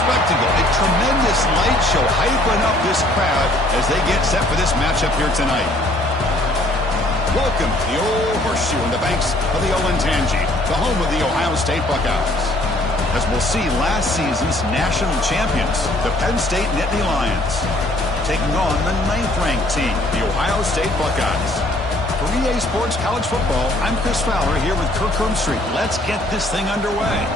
spectacle, a tremendous light show hyping up this crowd as they get set for this matchup here tonight. Welcome to the old horseshoe on the banks of the Olentangy, the home of the Ohio State Buckeyes. As we'll see last season's national champions, the Penn State Nittany Lions, taking on the 9th-ranked team, the Ohio State Buckeyes. For EA Sports College Football, I'm Chris Fowler here with Kirk Hermstreet. Let's get this thing underway.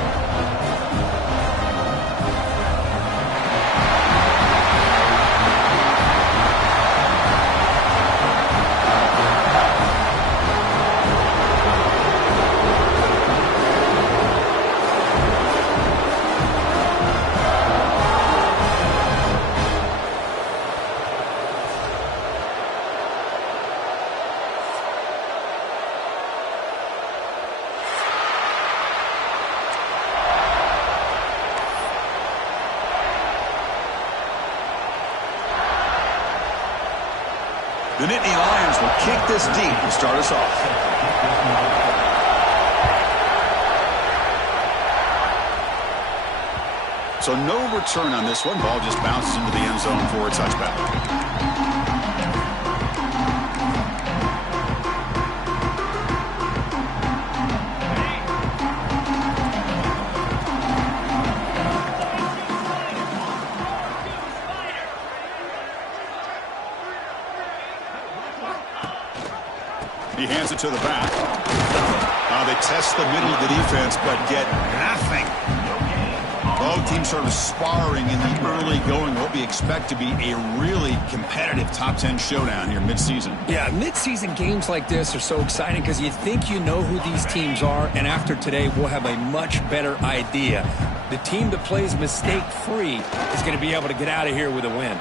The Nittany Lions will kick this deep to start us off. So no return on this one. Ball just bounces into the end zone for a touchback. He hands it to the back. They test the middle of the defense, but get nothing. Both teams sort of sparring in the early going. What we expect to be a really competitive top 10 showdown here midseason. Yeah, midseason games like this are so exciting because you think you know who these teams are, and after today, we'll have a much better idea. The team that plays mistake-free is going to be able to get out of here with a win.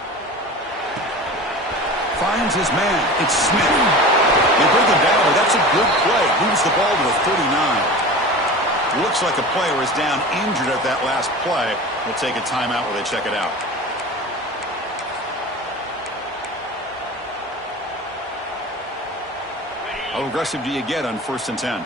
Finds his man. It's Smith. They bring him down, but that's a good play. Moves the ball to the 39. Looks like a player is down injured at that last play. We'll take a timeout while they check it out. How aggressive do you get on 1st and 10?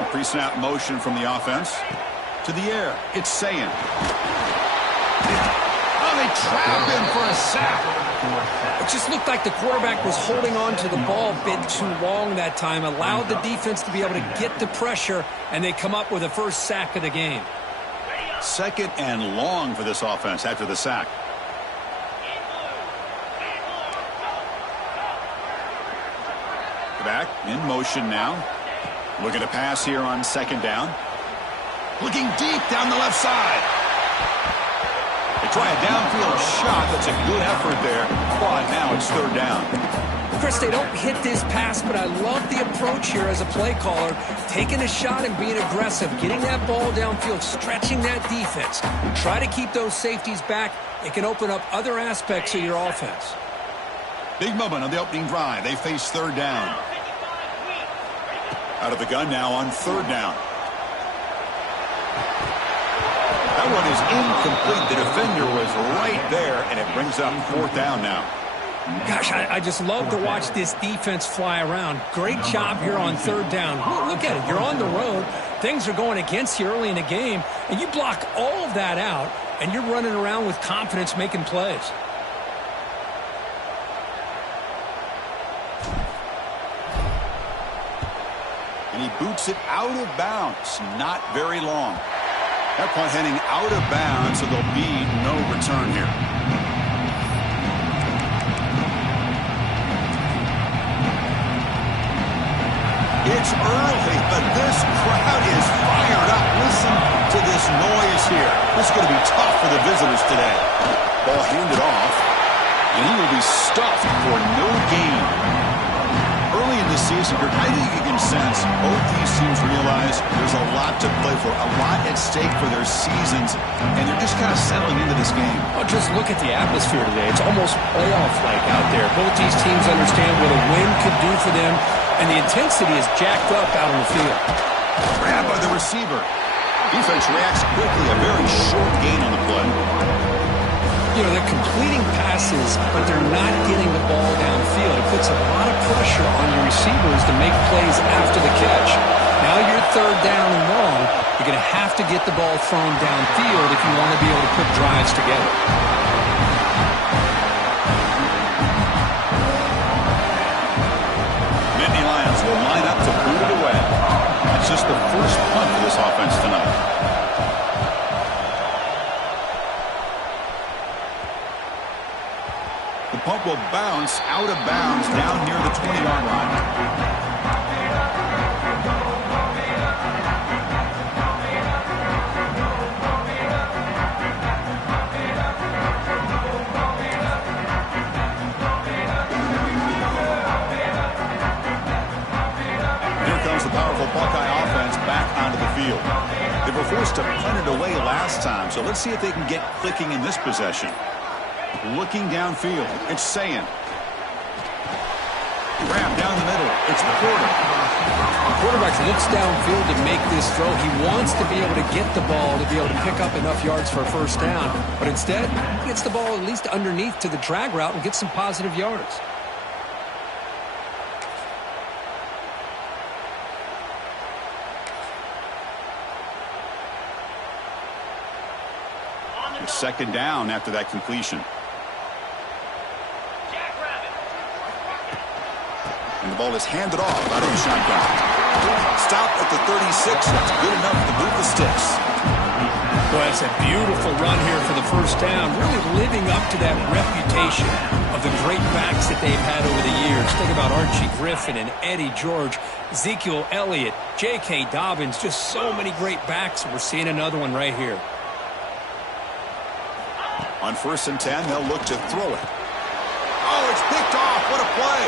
A pre-snap motion from the offense. To the air. It's Sayin. Oh, they trap him for a sack. It just looked like the quarterback was holding on to the ball a bit too long that time, allowed the defense to be able to get the pressure, and they come up with the first sack of the game. 2nd and long for this offense after the sack. Back in motion now. Looking to pass here on 2nd down. Looking deep down the left side. They try a downfield shot. That's a good effort there. But now it's 3rd down. Chris, they don't hit this pass, but I love the approach here as a play caller. Taking a shot and being aggressive. Getting that ball downfield. Stretching that defense. Try to keep those safeties back. It can open up other aspects of your offense. Big moment on the opening drive. They face 3rd down. Out of the gun now on 3rd down. That one is incomplete. The defender was right there, and it brings up 4th down now. Gosh, I just love to watch this defense fly around. Great job here on 3rd down. Look at it. You're on the road. Things are going against you early in the game, and you block all of that out, and you're running around with confidence making plays. And he boots it out of bounds. Not very long. That punt heading out of bounds, so there'll be no return here. It's early, but this crowd is fired up. Listen to this noise here. This is going to be tough for the visitors today. Ball handed off, and he will be stuffed for no gain. Early in the season, I think you can sense both these teams realize there's a lot to play for, a lot at stake for their seasons, and they're just kind of settling into this game. Oh, just look at the atmosphere today. It's almost playoff-like out there. Both these teams understand what a win could do for them, and the intensity is jacked up out on the field. Grabbed by the receiver. Defense reacts quickly. A very short gain on the play. You know, they're completing passes, but they're not getting the ball downfield. It puts a lot of pressure on your receivers to make plays after the catch. Now you're third down and long. You're going to have to get the ball thrown downfield if you want to be able to put drives together. Nittany Lions will line up to boot it away. It's just the first punt for this offense tonight. The punt will bounce out of bounds down near the 20-yard line. Buckeye offense back onto the field. They were forced to punt it away last time, so let's see if they can get clicking in this possession. Looking downfield, it's Sayin. Grab down the middle, it's Porter. The quarterback looks downfield to make this throw. He wants to be able to get the ball to be able to pick up enough yards for a first down, but instead, he gets the ball at least underneath to the drag route and gets some positive yards. Second down after that completion. And the ball is handed off out of the shotgun. Stop at the 36. That's good enough to move the sticks. Well, it's a beautiful run here for the first down. Really living up to that reputation of the great backs that they've had over the years. Think about Archie Griffin and Eddie George, Ezekiel Elliott, J.K. Dobbins. Just so many great backs. We're seeing another one right here. On 1st and 10, they'll look to throw it. Oh, it's picked off. What a play.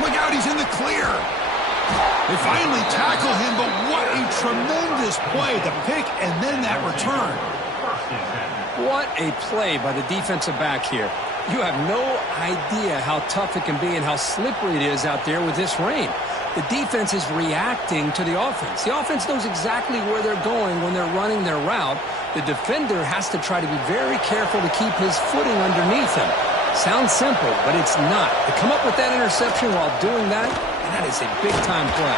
Look out, he's in the clear. They finally tackle him, but what a tremendous play. The pick and then that return. What a play by the defensive back here. You have no idea how tough it can be and how slippery it is out there with this rain. The defense is reacting to the offense. The offense knows exactly where they're going when they're running their route. The defender has to try to be very careful to keep his footing underneath him. Sounds simple, but it's not. To come up with that interception while doing that, that is a big-time play.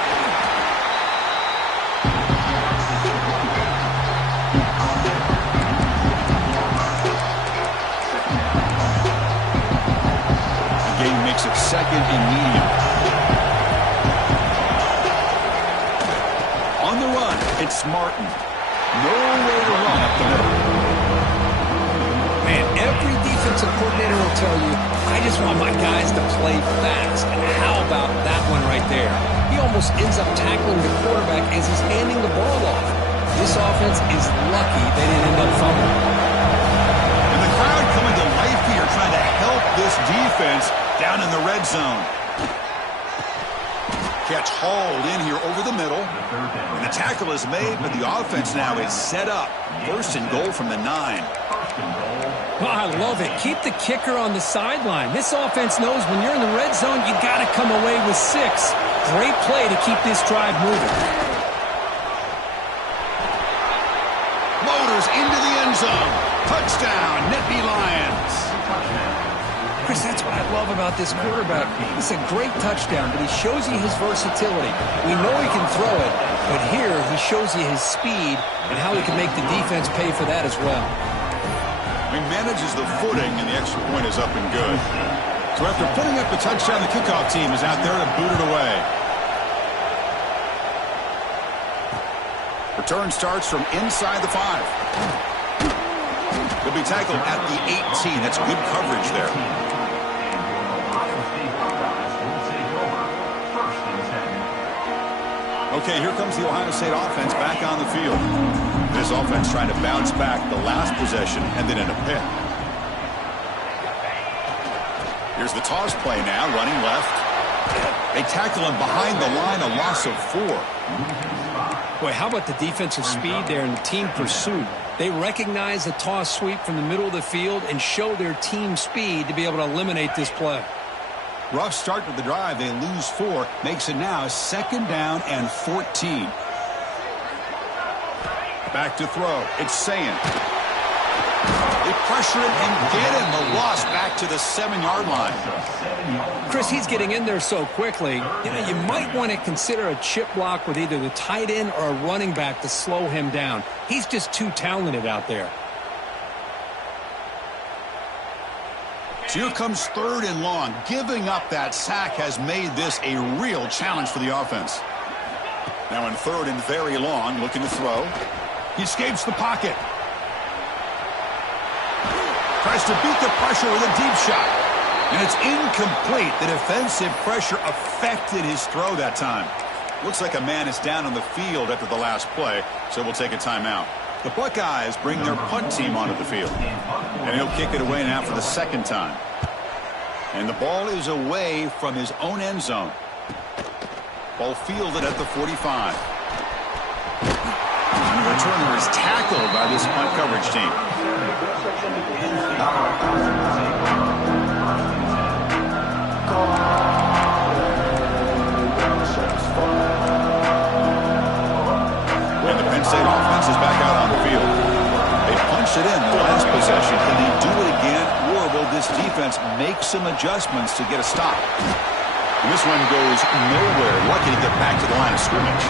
The game makes it second and medium. On the run, it's Martin. No way to run up the middle. Man, every defensive coordinator will tell you, I just want my guys to play fast. And how about that one right there? He almost ends up tackling the quarterback as he's handing the ball off. This offense is lucky they didn't end up fumbling. And the crowd coming to life here trying to help this defense down in the red zone. Catch hauled in here over the middle. And the tackle is made, but the offense now is set up. 1st and goal from the 9. Well, I love it. Keep the kicker on the sideline. This offense knows when you're in the red zone, you got to come away with 6. Great play to keep this drive moving. Motors into the end zone. Touchdown, Nittany Lions. Chris, that's what I love about this quarterback. It's a great touchdown, but he shows you his versatility. We know he can throw it, but here he shows you his speed and how he can make the defense pay for that as well. He manages the footing, and the extra point is up and good. So after putting up the touchdown, the kickoff team is out there to boot it away. Return starts from inside the 5. He'll be tackled at the 18. That's good coverage there. Okay, here comes the Ohio State offense back on the field. This offense trying to bounce back the last possession and then in a pick. Here's the toss play now, running left. They tackle him behind the line, a loss of 4. Boy, how about the defensive speed there and the team pursuit? They recognize the toss sweep from the middle of the field and show their team speed to be able to eliminate this play. Rough start to the drive. They lose 4. Makes it now 2nd down and 14. Back to throw. It's Sayin. They pressure him and get him. The loss back to the 7-yard line. Chris, he's getting in there so quickly. You might want to consider a chip block with either the tight end or a running back to slow him down. He's just too talented out there. So here comes 3rd and long. Giving up that sack has made this a real challenge for the offense. Now in 3rd and very long, looking to throw. He escapes the pocket. Tries to beat the pressure with a deep shot. And it's incomplete. The defensive pressure affected his throw that time. Looks like a man is down on the field after the last play, so we'll take a timeout. The Buckeyes bring their punt team onto the field. And he'll kick it away now for the 2nd time. And the ball is away from his own end zone. Ball fielded at the 45. And the returner is tackled by this punt coverage team. And the Penn State offense is back out on the field. They punched it in the last possession. Can they do it again, or will this defense make some adjustments to get a stop? And this one goes nowhere. Lucky to get back to the line of scrimmage.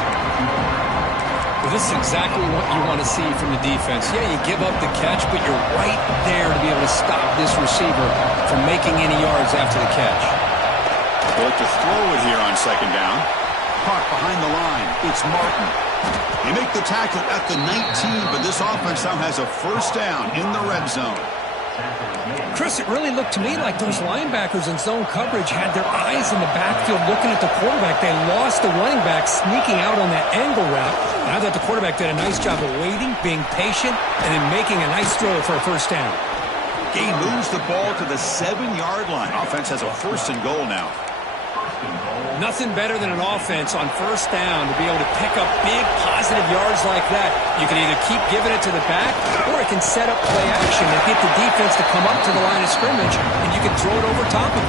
Well, this is exactly what you want to see from the defense. Yeah, you give up the catch, but you're right there to be able to stop this receiver from making any yards after the catch. They look to throw it here on 2nd down. Caught behind the line. It's Martin. They make the tackle at the 19, but this offense now has a 1st down in the red zone. Chris, it really looked to me like those linebackers in zone coverage had their eyes in the backfield looking at the quarterback. They lost the running back sneaking out on that angle route. And I thought the quarterback did a nice job of waiting, being patient, and then making a nice throw for a 1st down. He moves the ball to the 7-yard line. Offense has a 1st and goal now. Nothing better than an offense on 1st down to be able to pick up big positive yards like that. You can either keep giving it to the back, or it can set up play action and get the defense to come up to the line of scrimmage, and you can throw it over top of them.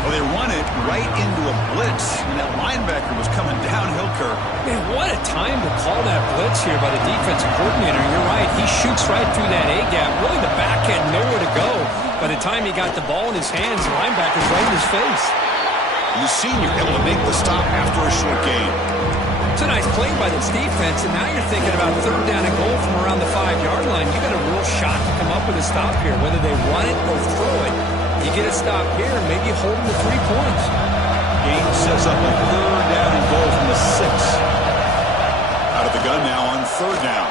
Well, they run it right into a blitz, and that linebacker was coming downhill, Kirk. Man, what a time to call that blitz here by the defensive coordinator. You're right. He shoots right through that A-gap. Really, the back had nowhere to go. By the time he got the ball in his hands, the linebacker's right in his face. The senior able to make the stop after a short gain. It's a nice play by this defense, and now you're thinking about 3rd down and goal from around the 5-yard line. You got a real shot to come up with a stop here, whether they run it or throw it. You get a stop here, and maybe hold them to 3 points. Gain sets up a 3rd down and goal from the 6. Out of the gun now on 3rd down.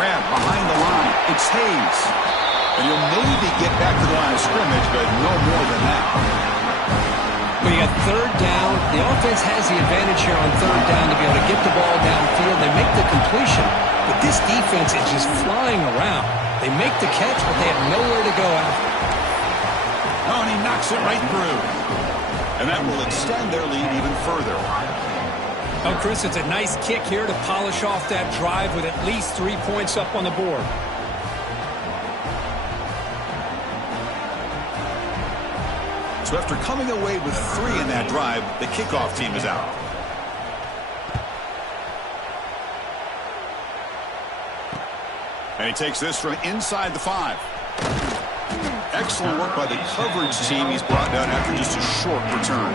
Grab behind the line. It's Hayes. And he'll maybe get back to the line of scrimmage, but no more than that. But you got 3rd down. The offense has the advantage here on 3rd down to be able to get the ball downfield. They make the completion, but this defense is just flying around. They make the catch, but they have nowhere to go after. Oh, and he knocks it right through. And that will extend their lead even further. Oh, Chris, it's a nice kick here to polish off that drive with at least 3 points up on the board. So after coming away with 3 in that drive, the kickoff team is out. And he takes this from inside the 5. Excellent work by the coverage team. He's brought down after just a short return.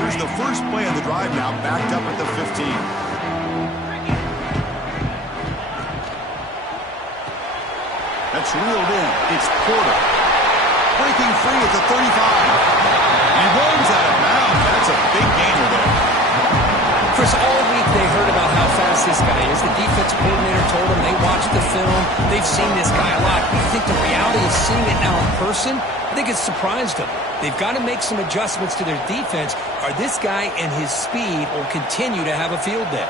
Here's the first play of the drive now, backed up at the 15. That's reeled in. It's Porter. Breaking free at the 35. He runs out of bounds. That's a big gainer there. Chris, all week they heard about how fast this guy is. The defense coordinator told them they watched the film. They've seen this guy a lot. I think the reality of seeing it now in person, I think it's surprised them. They've got to make some adjustments to their defense, or this guy and his speed will continue to have a field day.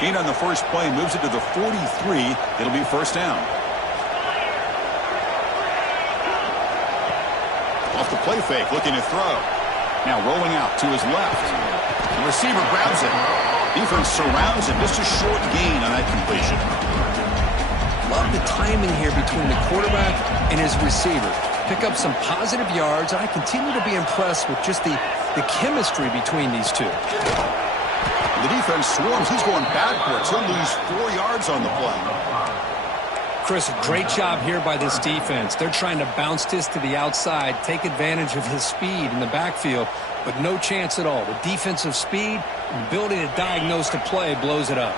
Gain on the first play, moves it to the 43. It'll be 1st down. Off the play fake, looking to throw. Now rolling out to his left. The receiver grabs it. Defense surrounds him. Just a short gain on that completion. love the timing here between the quarterback and his receiver. Pick up some positive yards, and I continue to be impressed with just the chemistry between these two. The defense swarms. He's going backwards. He'll lose 4 yards on the play. Chris, great job here by this defense. They're trying to bounce this to the outside, take advantage of his speed in the backfield, but no chance at all. The defensive speed and ability to diagnose the play blows it up.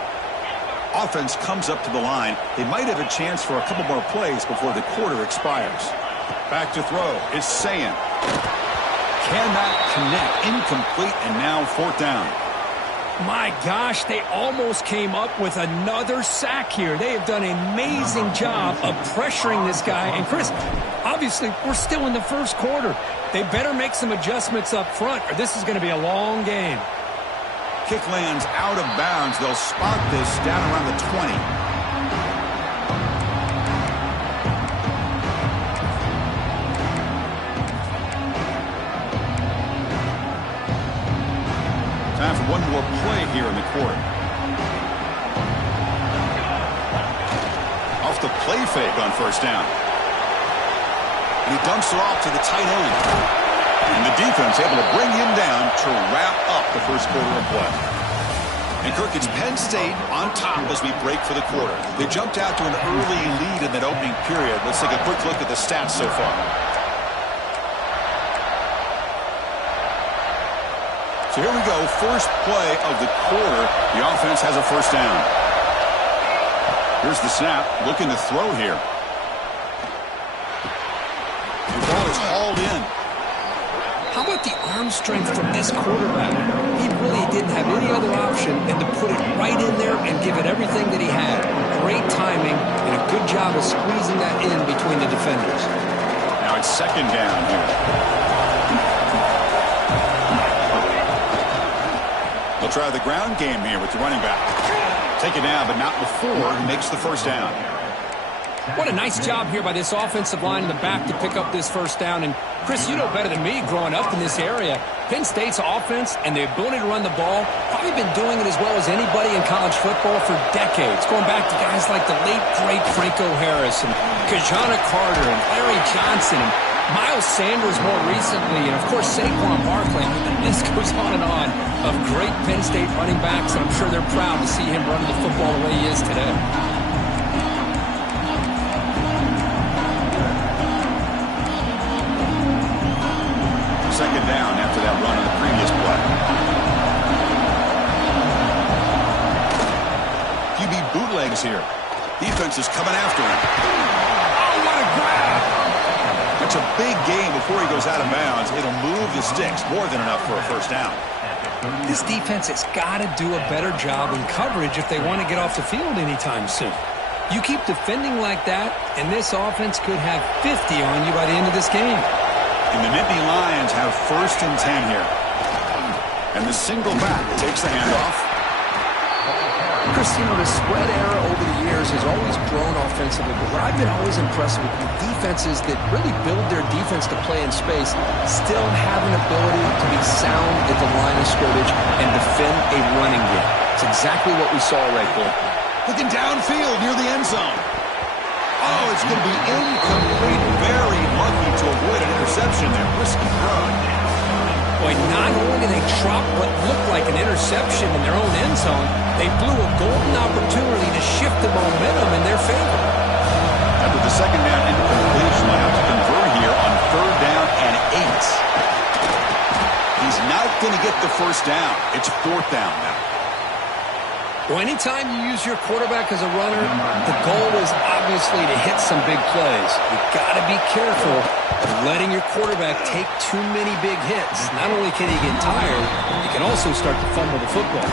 Offense comes up to the line. They might have a chance for a couple more plays before the quarter expires. Back to throw is Sayin. Cannot connect. Incomplete, and now 4th down. My gosh, they almost came up with another sack here. They have done an amazing job of pressuring this guy. And, Chris, obviously, we're still in the first quarter. They better make some adjustments up front, or this is going to be a long game. Kick lands out of bounds. They'll spot this down around the 20. Time for one more play here in the quarter. Off the play fake on 1st down. And he dumps it off to the tight end. And the defense able to bring him down to wrap up the first quarter of play. And Kirk, it's Penn State on top as we break for the quarter. They jumped out to an early lead in that opening period. Let's take a quick look at the stats so far. So here we go, first play of the quarter. The offense has a 1st down. Here's the snap, looking to throw here. The ball is hauled in. How about the arm strength from this quarterback? He really didn't have any other option than to put it right in there and give it everything that he had. Great timing and a good job of squeezing that in between the defenders. Now it's 2nd down here. They'll try the ground game here with the running back. Take it down, but not before he makes the 1st down. What a nice job here by this offensive line in the back to pick up this 1st down. And, Chris, you know better than me growing up in this area, Penn State's offense and the ability to run the ball, probably been doing it as well as anybody in college football for decades, going back to guys like the late, great Franco Harris and Kajana Carter and Larry Johnson and Miles Sanders more recently, and, of course, Saquon Barkley. I mean, the list goes on and on of great Penn State running backs, and I'm sure they're proud to see him running the football the way he is today. Second down after that run on the previous play. QB bootlegs here. Defense is coming after him. Oh, what a grab! It's a big game before he goes out of bounds. It'll move the sticks, more than enough for a 1st down. This defense has got to do a better job in coverage if they want to get off the field anytime soon. You keep defending like that, and this offense could have 50 on you by the end of this game. And the Nittany Lions have 1st and 10 here. And the single back takes the handoff. Chris, the spread era over the years has always grown offensively, but what I've been always impressed with the defenses that really build their defense to play in space still have an ability to be sound at the line of scrimmage and defend a running game. It's exactly what we saw right there. Looking downfield near the end zone. Oh, it's going to be incomplete. Very lucky to avoid an interception there. Risky throw. Boy, not only did they drop what looked like an interception in their own end zone, they blew a golden opportunity to shift the momentum in their favor. After the 2nd down incompletion, they have to convert here on 3rd down and 8. He's not going to get the 1st down. It's 4th down now. Well, anytime you use your quarterback as a runner, the goal is obviously to hit some big plays. You've got to be careful of letting your quarterback take too many big hits. Not only can he get tired, he can also start to fumble the football.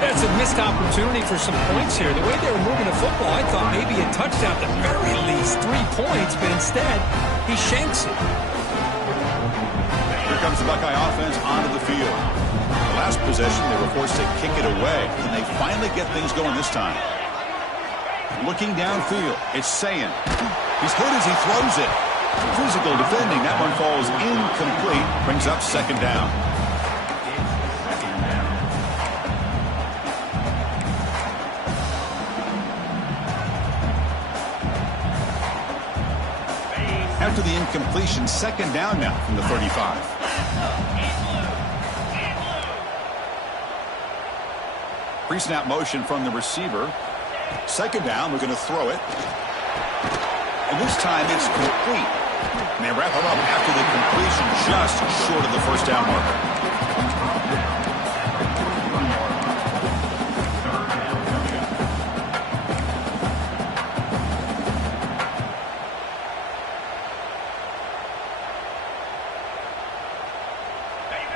That's a missed opportunity for some points here. The way they were moving the football, I thought maybe a touchdown, at the very least 3 points, but instead, he shanks it. Here comes the Buckeye offense onto the field. The last possession, they were forced to kick it away, and they finally get things going this time. Looking downfield, it's Sayin. He's hit as he throws it. Physical defending, that one falls incomplete, brings up 2nd down. After the incompletion, second down now from the 35. Pre-snap motion from the receiver. Second down, we're going to throw it. And this time it's complete. And they wrap it up after the completion, just short of the first down marker.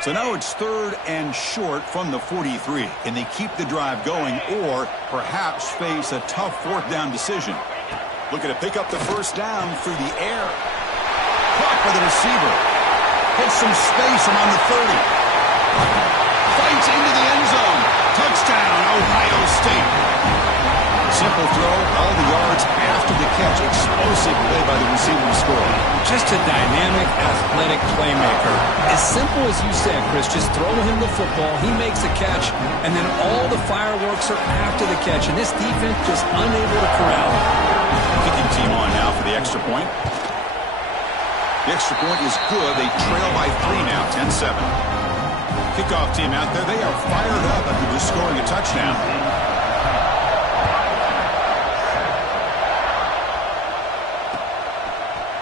So now it's third and short from the 43. Can they keep the drive going or perhaps face a tough fourth down decision? Looking to pick up the first down through the air. Caught by the receiver. Hits some space around the 30. Fights into the end zone. Touchdown, Ohio State. Simple throw, all the yards after the catch. Explosive play by the receiver to score. Just a dynamic, athletic playmaker. As simple as you said, Chris, just throw him the football, he makes a catch, and then all the fireworks are after the catch, and this defense just unable to corral him. Kicking team on now for the extra point. The extra point is good. They trail by 3 now, 10-7. Kickoff team out there. They are fired up after just scoring a touchdown.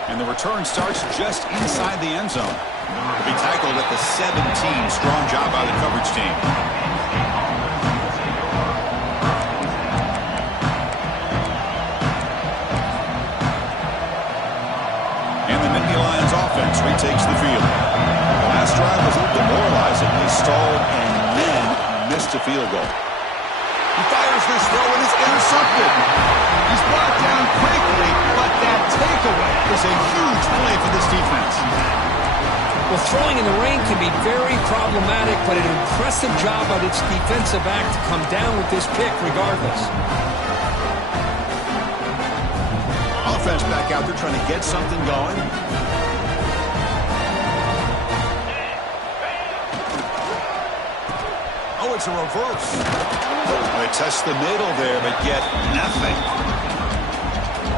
And the return starts just inside the end zone. He'll be tackled at the 17. Strong job by the coverage team. And the Nittany Lions offense retakes the field. The last drive was a little demoralizing. They stalled and then missed a field goal. He fires this throw and it's intercepted. He's brought down quickly, but that takeaway is a huge play for this defense. Well, throwing in the rain can be very problematic, but an impressive job by its defensive back to come down with this pick regardless. Offense back out there trying to get something going. Oh, it's a reverse. They test the middle there, but get nothing.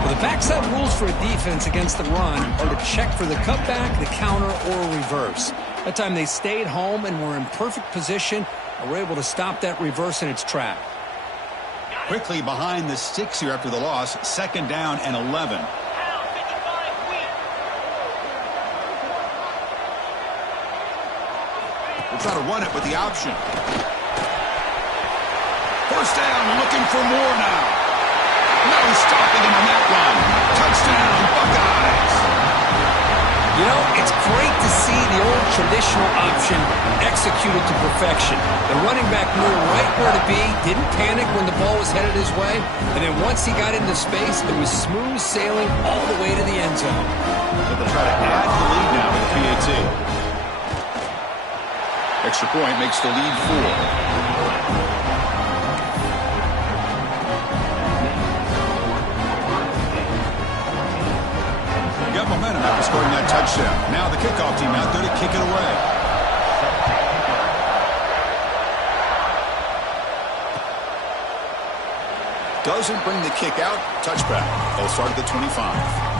Well, the backside rules for a defense against the run are to check for the cutback, the counter, or a reverse. That time they stayed home and were in perfect position and were able to stop that reverse in its track. Quickly behind the sticks here after the loss. Second down and 11. We'll try to run it with the option. First down, looking for more now. No stopping him on that run. Touchdown, Buckeyes. You know, it's great to see the old traditional option executed to perfection. The running back knew right where to be, didn't panic when the ball was headed his way, and then once he got into space, it was smooth sailing all the way to the end zone. So they'll try to add the lead now with the PAT. Extra point makes the lead 4. Got momentum after scoring that touchdown. Now the kickoff team out there to kick it away. Doesn't bring the kick out. Touchback. They'll start at the 25.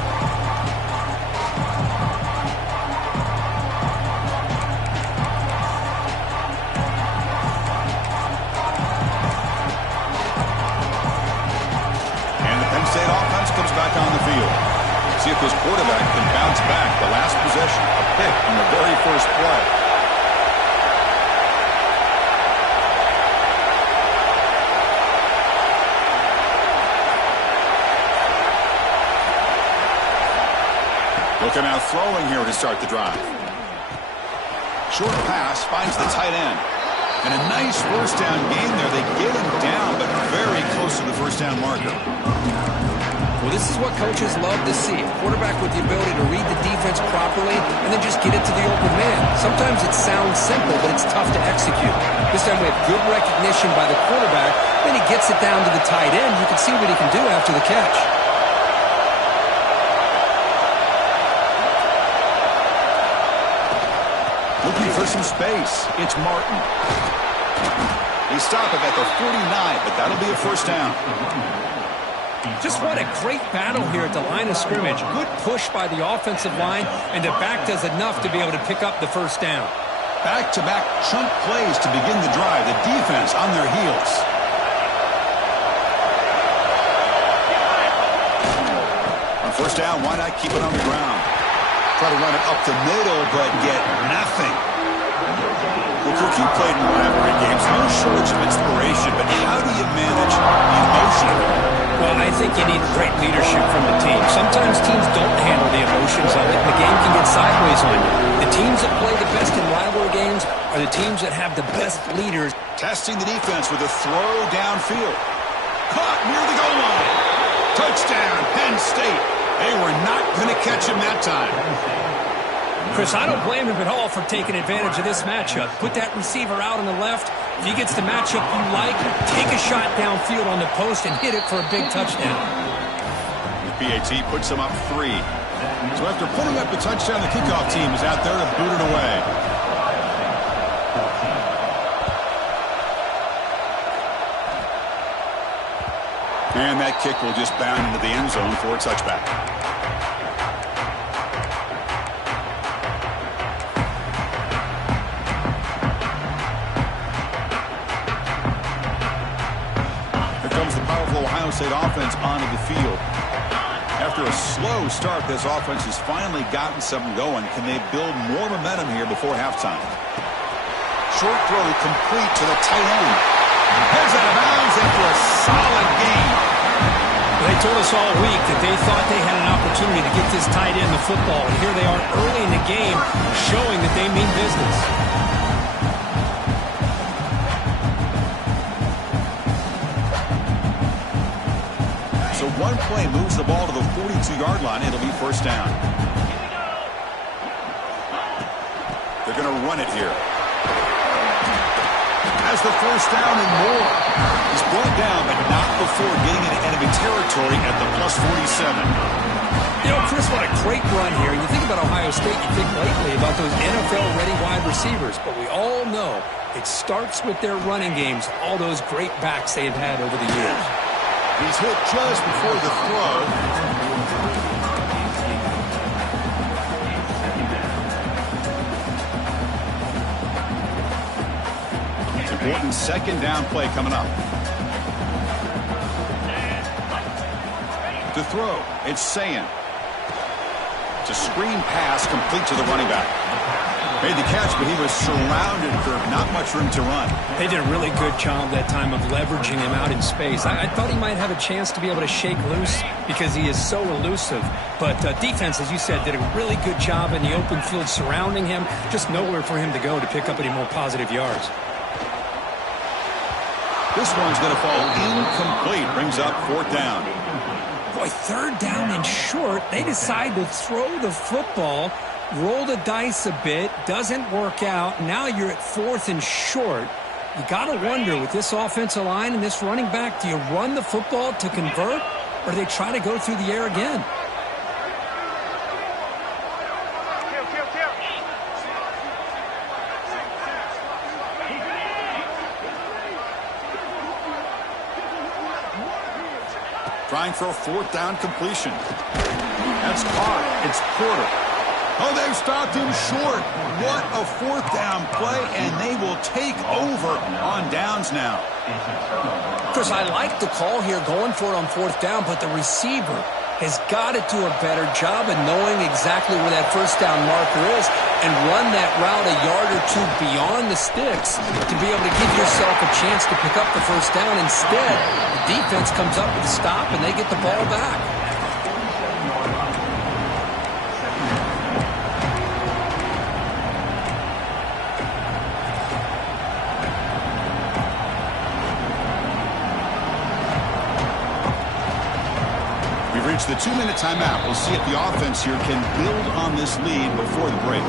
State offense comes back on the field. See if this quarterback can bounce back. The last possession, a pick on the very first play. Looking out throwing here to start the drive. Short pass finds the tight end. And a nice first down gain there. They get him down, but very close to the first down marker. Well, this is what coaches love to see. A quarterback with the ability to read the defense properly and then just get it to the open man. Sometimes it sounds simple, but it's tough to execute. This time we have good recognition by the quarterback. Then he gets it down to the tight end. You can see what he can do after the catch. Looking for some space. It's Martin. They stop him at the 49, but that'll be a first down. Just what a great battle here at the line of scrimmage. Good push by the offensive line, and the back does enough to be able to pick up the first down. Back-to-back chunk plays to begin the drive. The defense on their heels. On first down, why not keep it on the ground? Try to run it up the middle, but get nothing. Well, Cook, you played in rivalry games. No shortage of inspiration, but how do you manage the emotion of it? Well, I think you need great leadership from the team. Sometimes teams don't handle the emotions of it, and the game can get sideways on you. The teams that play the best in rivalry games are the teams that have the best leaders. Testing the defense with a throw downfield. Caught near the goal line. Touchdown, Penn State. They were not going to catch him that time. Chris, I don't blame him at all for taking advantage of this matchup. Put that receiver out on the left. If he gets the matchup you like, take a shot downfield on the post and hit it for a big touchdown. The PAT puts him up 3. So after putting up the touchdown, the kickoff team is out there to boot it away. And that kick will just bound into the end zone for a touchback. Here comes the powerful Ohio State offense onto the field. After a slow start, this offense has finally gotten something going. Can they build more momentum here before halftime? Short throw complete to the tight end. Heads out of bounds after a solid game. They told us all week that they thought they had an opportunity to get this tight end the football, and here they are early in the game showing that they mean business. So one play moves the ball to the 42-yard line. It'll be first down. They're going to run it here. Has the first down and more. He's brought down, but not before getting into enemy territory at the plus 47. You know, Chris, what a great run here. You think about Ohio State, you think lately about those NFL-ready wide receivers, but we all know it starts with their running games, all those great backs they've had over the years. He's hit just before the throw. Important second down play coming up. To throw, it's Sayin. It's a screen pass complete to the running back. Made the catch, but he was surrounded for not much room to run. They did a really good job that time of leveraging him out in space. I thought he might have a chance to be able to shake loose because he is so elusive. But defense, as you said, did a really good job in the open field surrounding him. Just nowhere for him to go to pick up any more positive yards. This one's going to fall incomplete. Brings up fourth down. Boy, third down and short. They decide to throw the football, roll the dice a bit, doesn't work out. Now you're at fourth and short. You got to wonder, with this offensive line and this running back, do you run the football to convert, or do they try to go through the air again? Trying for a fourth down completion. That's caught. It's Porter. Oh, they've stopped him short. What a fourth down play, and they will take over on downs now. Chris, I like the call here going for it on fourth down, but the receiver has got to do a better job of knowing exactly where that first down marker is and run that route a yard or two beyond the sticks to be able to give yourself a chance to pick up the first down. Instead, the defense comes up with a stop and they get the ball back. The 2-minute timeout. We'll see if the offense here can build on this lead before the break.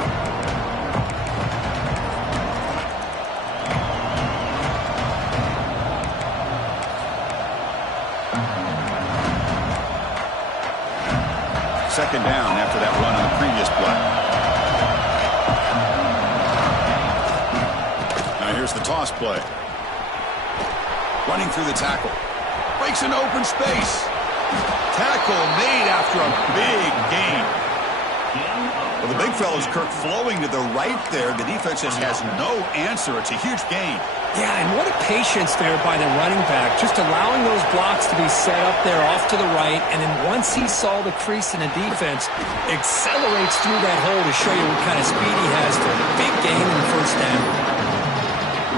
Second down after that run on the previous play. Now here's the toss play. Running through the tackle. Breaks into open space. Tackle made after a big gain. Well, the big fella's Kirk flowing to the right there. The defense just has no answer. It's a huge gain. Yeah, and what a patience there by the running back, just allowing those blocks to be set up there off to the right, and then once he saw the crease in the defense, accelerates through that hole to show you what kind of speed he has for a big gain in the first down.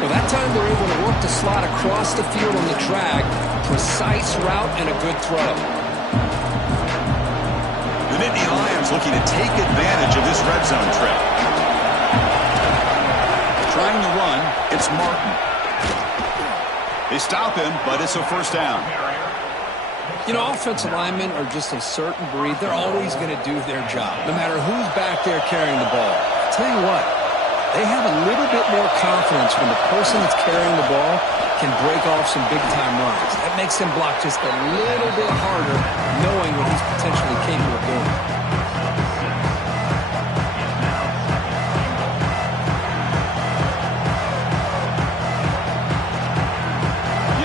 Well, that time they're able to work the slot across the field on the drag, precise route and a good throw. The Nittany Lions looking to take advantage of this red zone trip. Trying to run, it's Martin. They stop him, but it's a first down. You know, offensive linemen are just a certain breed. They're always going to do their job, no matter who's back there carrying the ball. I'll tell you what, they have a little bit more confidence when the person that's carrying the ball can break off some big-time runs. That makes him block just a little bit harder, knowing what he's potentially capable of doing.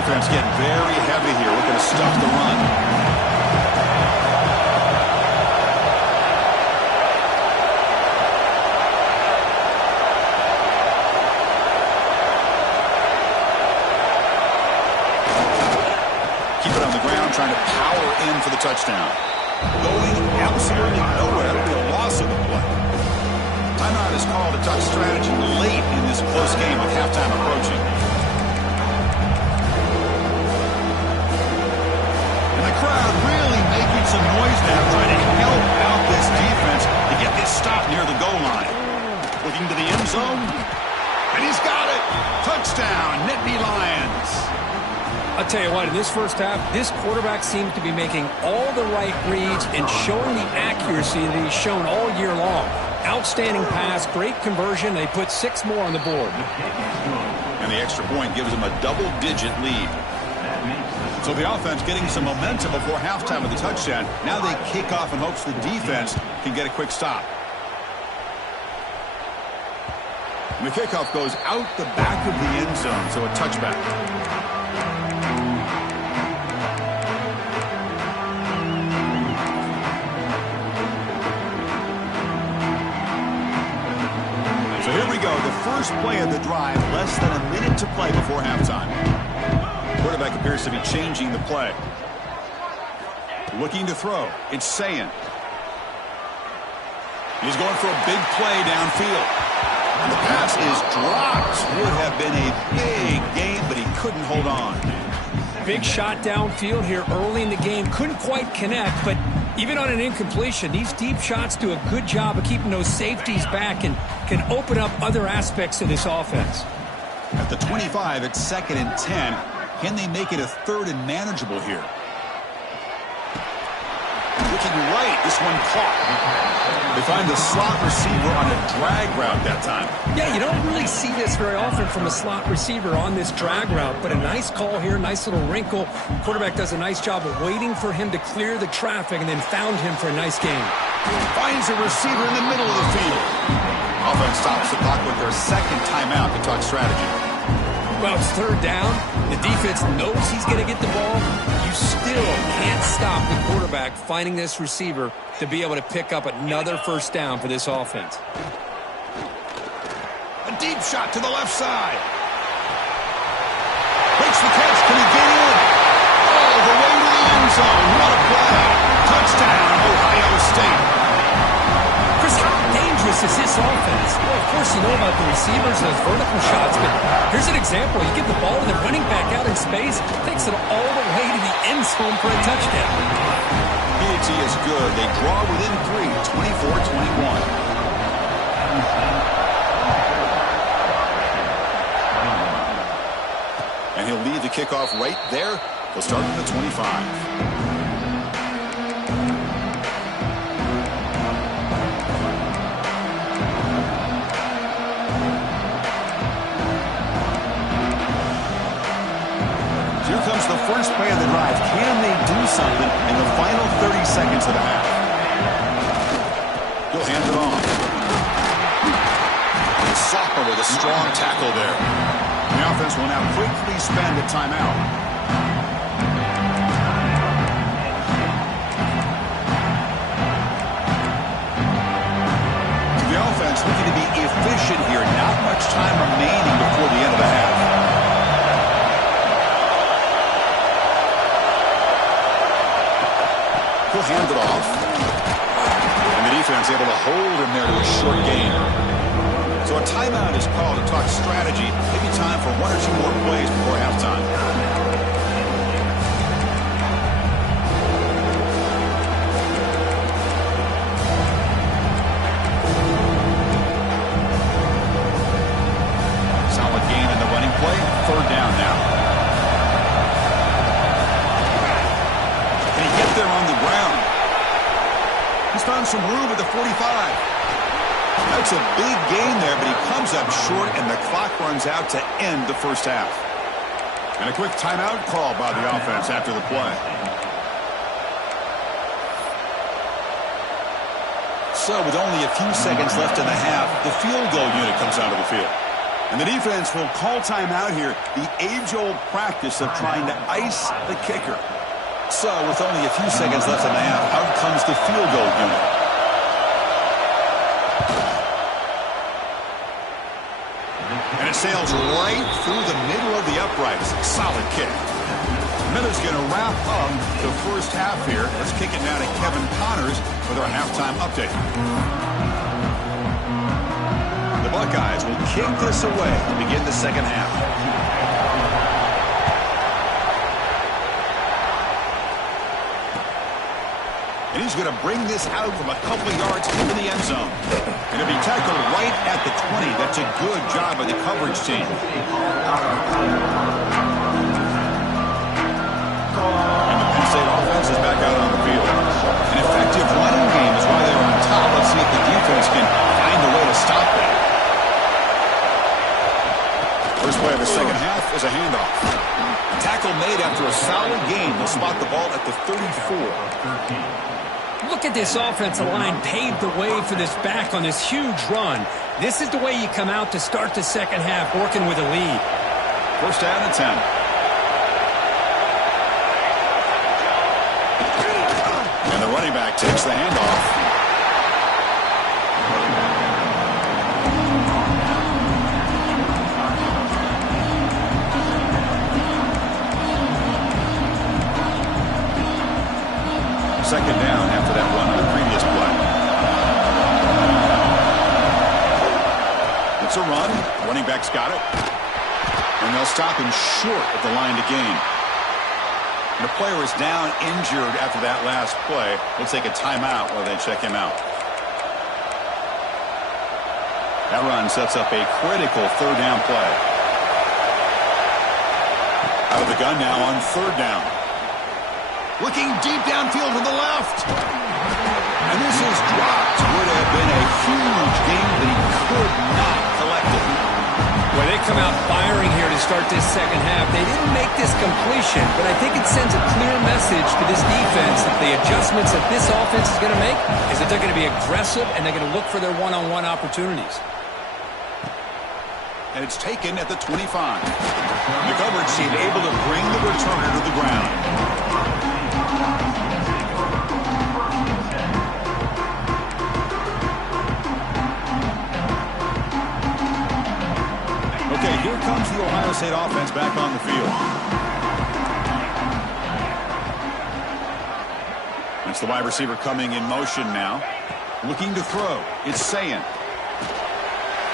Defense getting very heavy here, looking to stuff the run. Keep it on the ground, trying to power in for the touchdown. Going absolutely nowhere. It'll be a loss of the play. Timeout is called to talk strategy late in this close game with halftime approaching. Crowd really making some noise now, trying to help out this defense to get this stop near the goal line. Looking to the end zone, and he's got it. Touchdown, Nittany Lions. I'll tell you what, in this first half, this quarterback seems to be making all the right reads and showing the accuracy that he's shown all year long. Outstanding pass, great conversion. They put 6 more on the board. And the extra point gives them a double-digit lead. So the offense getting some momentum before halftime of the touchdown. Now they kick off in hopes the defense can get a quick stop. And the kickoff goes out the back of the end zone, so a touchback. So here we go, the first play of the drive, less than a minute to play before halftime. Quarterback appears to be changing the play. Looking to throw. It's Sayin. He's going for a big play downfield. And the pass is dropped. Would have been a big game, but he couldn't hold on. Big shot downfield here early in the game. Couldn't quite connect, but even on an incompletion, these deep shots do a good job of keeping those safeties back and can open up other aspects of this offense. At the 25, it's 2nd and 10. Can they make it a 3rd and manageable here? Looking right, this one caught. They find the slot receiver on a drag route that time. Yeah, you don't really see this very often from a slot receiver on this drag route, but a nice call here, nice little wrinkle. Quarterback does a nice job of waiting for him to clear the traffic and then found him for a nice gain. Finds a receiver in the middle of the field. Offense stops the clock with their 2nd timeout to talk strategy. Well, it's 3rd down. The defense knows he's going to get the ball. You still can't stop the quarterback finding this receiver to be able to pick up another first down for this offense. A deep shot to the left side. Makes the catch. Can he get in? All the way to the end zone. What a play. Touchdown, Ohio State. Chris, how dangerous is this offense? Well, of course, you know about the receivers, those vertical shots, but here's an example. You get the ball and the running back out in space, takes it all the way to the end zone for a touchdown. PAT is good. They draw within 3, 24-21. And he'll lead the kickoff right there. They'll start at the 25. Here comes the first play of the drive. Can they do something in the final 30 seconds of the half? He'll hand it off. Sopper with a strong tackle there. The offense will now quickly spend a timeout. He'll hand it off. And the defense able to hold him there to a short gain. So a timeout is called to talk strategy. Maybe time for one or two more plays before halftime. Solid gain in the running play. Third down now. Can he get there on the ground? He's found some room at the 45. That's a big gain there, but he comes up short, and the clock runs out to end the first half. And a quick timeout call by the offense after the play. So with only a few seconds left in the half, the field goal unit comes out of the field. And the defense will call timeout here, the age-old practice of trying to ice the kicker. So with only a few seconds left in the half, out comes the field goal unit. And it sails right through the middle of the uprights. Solid kick. Miller's going to wrap up the first half here. Let's kick it now to Kevin Connors with our halftime update. The Buckeyes will kick this away to begin the second half. And he's going to bring this out from a couple of yards into the end zone. And it'll be tackled right at the 20. That's a good job by the coverage team. And the Penn State offense is back out on the field. An effective running game is why they're on top. Let's see if the defense can find a way to stop that. First play of the second half is a handoff. Tackle made after a solid gain. They'll spot the ball at the 34. Look at this offensive line paved the way for this back on this huge run. This is the way you come out to start the second half, working with a lead. First down and 10. And the running back takes the handoff. Second down after that run on the previous play. It's a run. Running back's got it. And they'll stop him short of the line to gain. And the player is down injured after that last play. We'll take a timeout while they check him out. That run sets up a critical third down play. Out of the gun now on third down. Looking deep downfield to the left. And this is dropped. Would have been a huge gain, but he could not collect it. Well, they come out firing here to start this second half. They didn't make this completion, but I think it sends a clear message to this defense that the adjustments that this offense is going to make is that they're going to be aggressive and they're going to look for their one-on-one opportunities. And it's taken at the 25. The coverage team able to bring the returner to the ground. Okay, here comes the Ohio State offense back on the field. It's the wide receiver coming in motion now. Looking to throw. It's Sayin.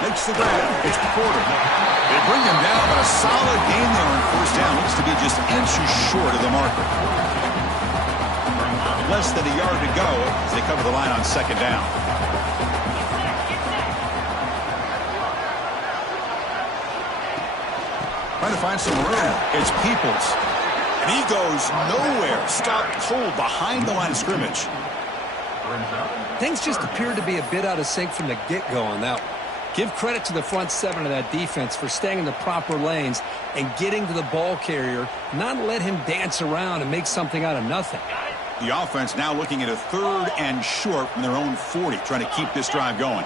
Makes the grab. It's Porter. They bring him down, but a solid gain there on first down. Needs to be just inches short of the marker. Less than a yard to go as they cover the line on second down. Trying to find some room. It's Peoples. And he goes nowhere. Stopped cold behind the line of scrimmage. Things just appeared to be a bit out of sync from the get-go on that one. Give credit to the front seven of that defense for staying in the proper lanes and getting to the ball carrier, not let him dance around and make something out of nothing. The offense now looking at a third and short from their own 40, trying to keep this drive going.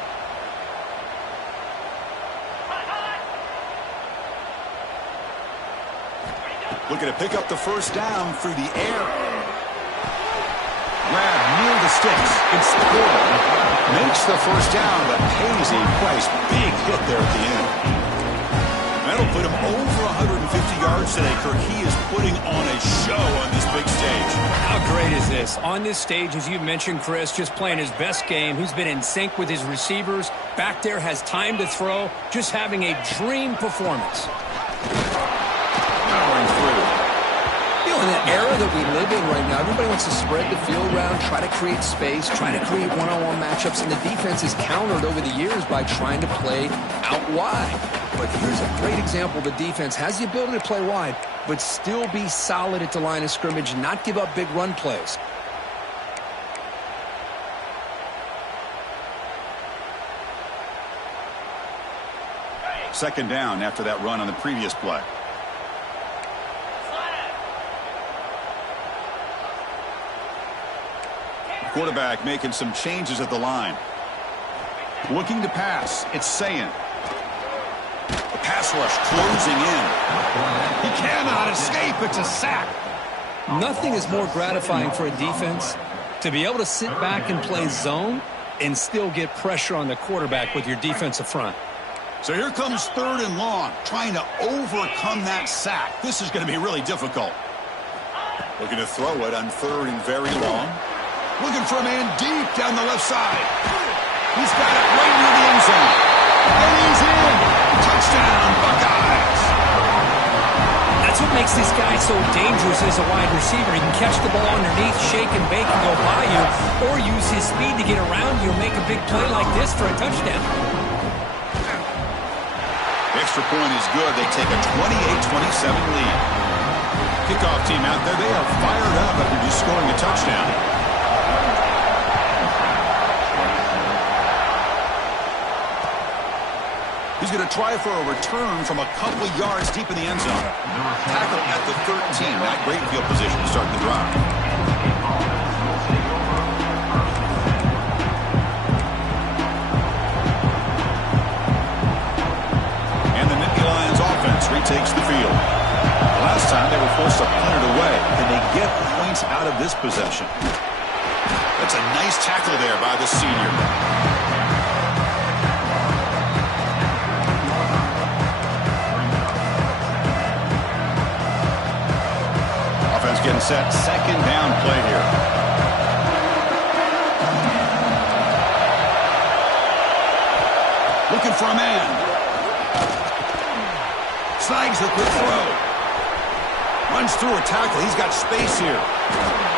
Looking to pick up the first down through the air. Grab near the sticks. It's Porter. Makes the first down, but pays a price. Big hit there at the end. That'll put him over 150 yards today. Kirk, he is putting on a show on this big stage. How great great is this? On this stage, as you mentioned, Chris, just playing his best game. He's been in sync with his receivers. Back there, has time to throw. Just having a dream performance. Powering through. You know, in the era that we live in right now, everybody wants to spread the field around, try to create space, try to create one-on-one matchups, and the defense is countered over the years by trying to play out wide. But here's a great example. The defense has the ability to play wide, but still be solid at the line of scrimmage, not give up big run plays. Second down after that run on the previous play. Quarterback making some changes at the line. Looking to pass. It's Sayin. The pass rush closing in. He cannot escape. It's a sack. Nothing is more gratifying for a defense to be able to sit back and play zone and still get pressure on the quarterback with your defensive front. So here comes third and long, trying to overcome that sack. This is going to be really difficult. Looking to throw it on third and very long. Looking for a man deep down the left side. He's got it right near the end zone. And he's in. Touchdown, Buckeyes. That's what makes this guy so dangerous as a wide receiver. He can catch the ball underneath, shake and bake and go by you, or use his speed to get around you and make a big play like this for a touchdown. Extra point is good. They take a 28-27 lead. Kickoff team out there. They are fired up after just scoring a touchdown. He's going to try for a return from a couple of yards deep in the end zone. Tackle at the 13. Not great field position to start the drive. And the Nittany Lions offense retakes the field. Last time they were forced to punt it away. Can they get points out of this possession? That's a nice tackle there by the senior. Getting set, second down play here. Looking for a man. Snags the quick throw. Runs through a tackle. He's got space here.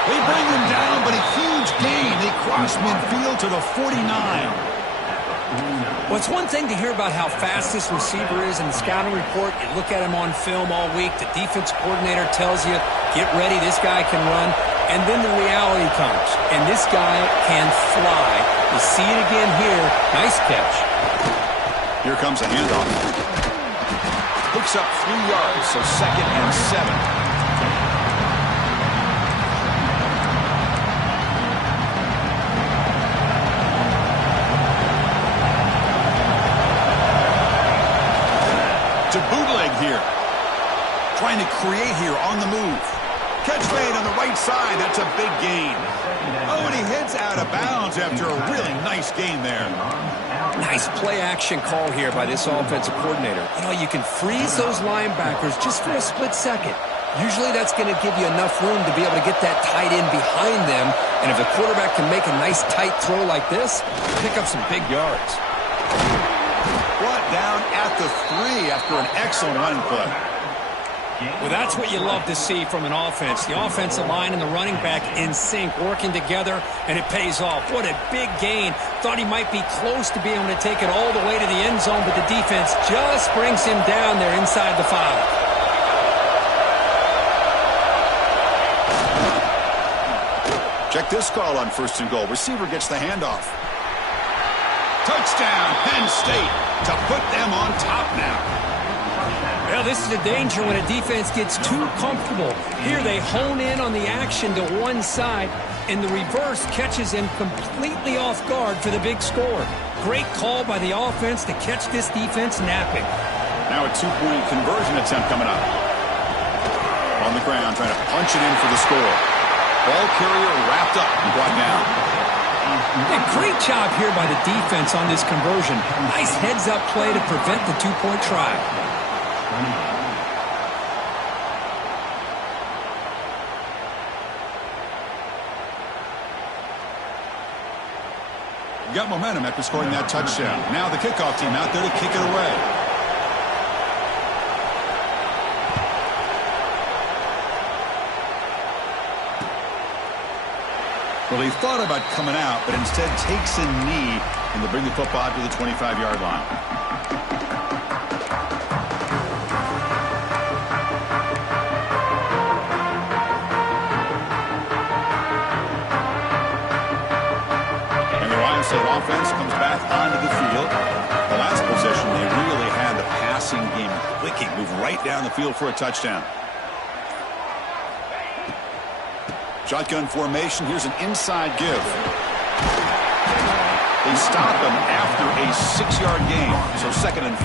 They bring him down, but a huge gain. They cross midfield to the 49. Well, it's one thing to hear about how fast this receiver is in the scouting report. You look at him on film all week. The defense coordinator tells you, get ready, this guy can run. And then the reality comes, and this guy can fly. You see it again here. Nice catch. Here comes a handoff. Picks up 3 yards, so 2nd and 7. To bootleg here. Trying to create here on the move. Catch made on the right side. That's a big gain. Oh, and he heads out of bounds after a really nice gain there. Nice play action call here by this offensive coordinator. You know, you can freeze those linebackers just for a split second. Usually that's going to give you enough room to be able to get that tight end behind them. And if the quarterback can make a nice tight throw like this, pick up some big yards. Brought down at the 3 after an excellent running play. Well, that's what you love to see from an offense. The offensive line and the running back in sync, working together, and it pays off. What a big gain. Thought he might be close to being able to take it all the way to the end zone, but the defense just brings him down there inside the 5. Check this call on 1st and goal. Receiver gets the handoff. Touchdown, Penn State, to put them on top now. Well, this is the danger when a defense gets too comfortable. Here they hone in on the action to one side, and the reverse catches him completely off guard for the big score. Great call by the offense to catch this defense napping. Now a 2-point conversion attempt coming up. On the ground, trying to punch it in for the score. Ball carrier wrapped up and brought down. A great job here by the defense on this conversion. Nice heads-up play to prevent the 2-point try. Got momentum after scoring that touchdown. Now the kickoff team out there to kick it away. Well, he thought about coming out, but instead takes a knee, and they bring the football to the 25-yard line. State offense comes back onto the field. The last possession, they really had the passing game clicking. Move right down the field for a touchdown. Shotgun formation. Here's an inside give. They stop him after a 6-yard gain. So 2nd and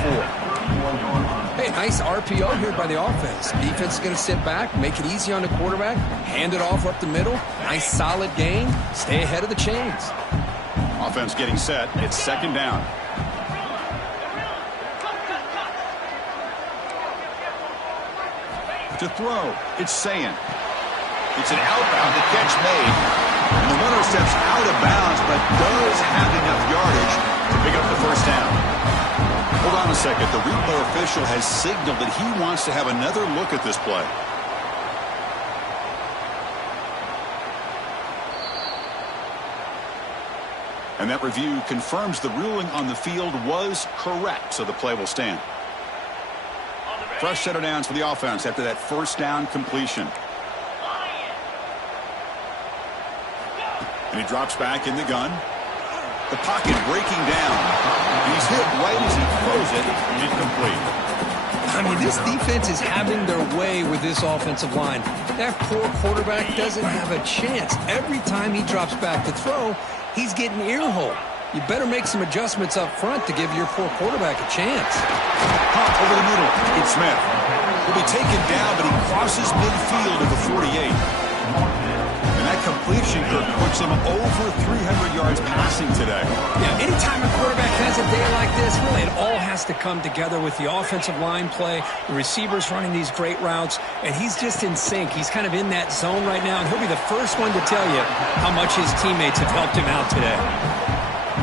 4. Hey, nice RPO here by the offense. Defense is going to sit back, make it easy on the quarterback, hand it off up the middle. Nice solid gain. Stay ahead of the chains. Offense getting set. It's 2nd down. To throw. It's Sayin. It's an outbound. The catch made. And the runner steps out of bounds, but does have enough yardage to pick up the first down. Hold on a second. The replay official has signaled that he wants to have another look at this play. And that review confirms the ruling on the field was correct, so the play will stand. Fresh set of downs for the offense after that first down completion. And he drops back in the gun. The pocket breaking down. He's hit right as he throws it. Incomplete. I mean, this defense is having their way with this offensive line. That poor quarterback doesn't have a chance. Every time he drops back to throw, he's getting ear-hole. You better make some adjustments up front to give your poor quarterback a chance. Pop over the middle. It's Smith. He'll be taken down, but he crosses midfield at the 48. And that completion puts him over 300 yards passing today. Yeah, anytime a quarterback has a day like this, really, it all has to come together with the offensive line play, the receivers running these great routes, and he's just in sync. He's kind of in that zone right now, and he'll be the first one to tell you how much his teammates have helped him out today.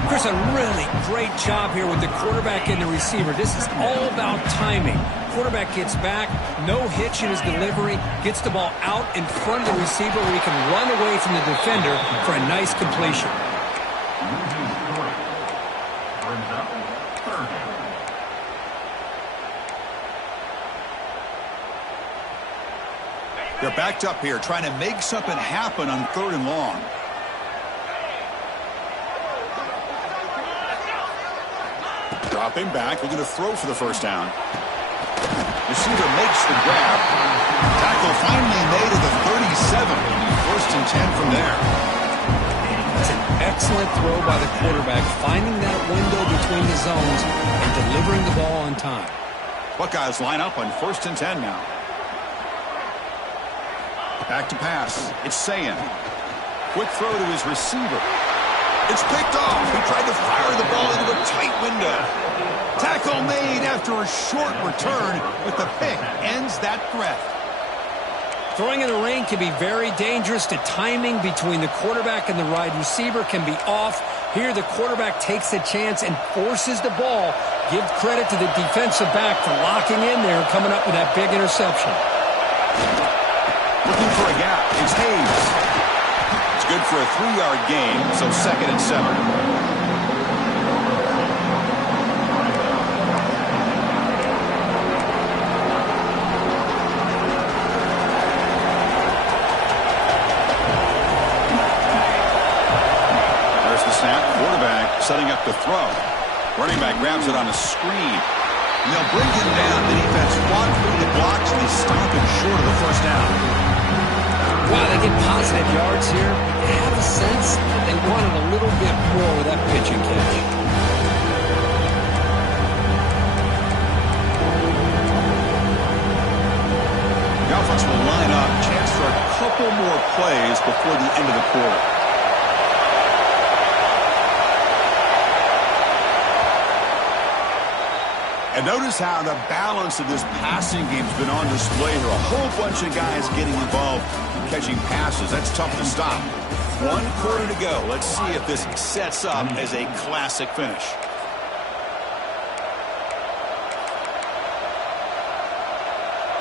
Chris, a really great job here with the quarterback and the receiver. This is all about timing. Quarterback gets back, no hitch in his delivery, gets the ball out in front of the receiver where he can run away from the defender for a nice completion. They're backed up here, trying to make something happen on 3rd and long. Dropping back, looking to throw for the first down. Receiver makes the grab. Tackle finally made at the 37. 1st and 10 from there. That's an excellent throw by the quarterback, finding that window between the zones and delivering the ball on time. Buckeyes line up on 1st and 10 now. Back to pass. It's Sayin. Quick throw to his receiver. It's picked off. He tried to fire the ball into a tight window. Tackle made after a short return, but the pick ends that threat. Throwing in the rain can be very dangerous. The timing between the quarterback and the wide receiver can be off. Here, the quarterback takes a chance and forces the ball. Give credit to the defensive back for locking in there and coming up with that big interception. Looking for a gap. It's Hayes. It's good for a 3-yard gain, so 2nd and 7. Setting up the throw. Running back grabs it on a screen. And they'll bring him down. The defense walks through the blocks, and they stop him short of the first down. Wow, they get positive yards here. I have a sense that they wanted a little bit more with that pitch and catch. The offense will line up. Chance for a couple more plays before the end of the quarter. And notice how the balance of this passing game has been on display here. A whole bunch of guys getting involved in catching passes. That's tough to stop. 1 quarter to go. Let's see if this sets up as a classic finish.